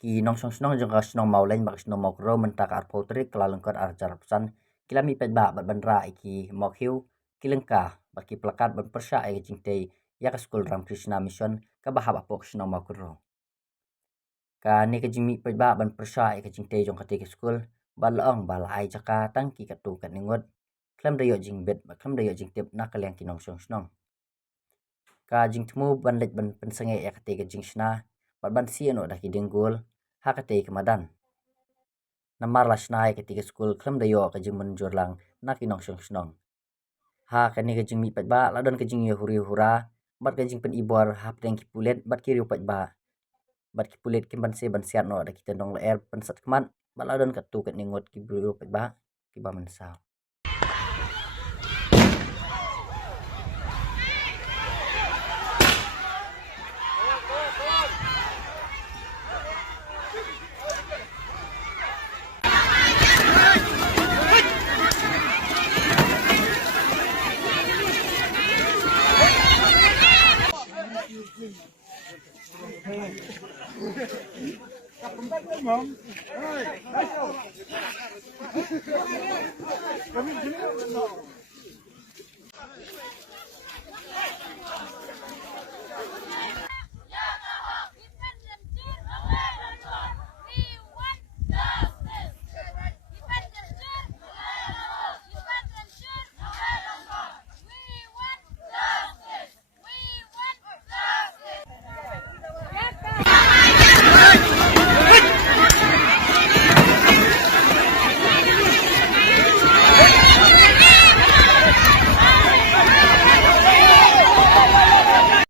ki nong song snong jong ka snong mau lain bak snong mau kro men tak ar potri kelalengkot ar jar pesan kilami pet ba bat bandra iki mok hiu kilengka baki plakat ban persya ai jing tei ya ka skul ram Krishna mission ka bahab apok snong mau kro ka ni ka jing mi pet ba ban persya ai ka jing tei jong ka te skul ba laong ba lai jaka tang ki ka tu kat ningot klam dayo jing bet ba klam dayo jing tip nak kalyang ki nong song snong ka jing tmu ban let ban pensenge ya ka te ka jing shna ban si ano dah ki denggul ha ka te ka madan namar la snai ketika skul klam dayo ka jing menjur lang nak inong song snong ha ka ni ka jing mi pat ba la don ka jing yo huri hura bat ka jing pen ibor hap deng ki pulet bat ki riu pat ba bat ki pulet ki ban se ban siat no da kita dong la er pen sat kman bat la don ka tu kat ningot ki bru pat ba ki ba man sao Mom. Hey,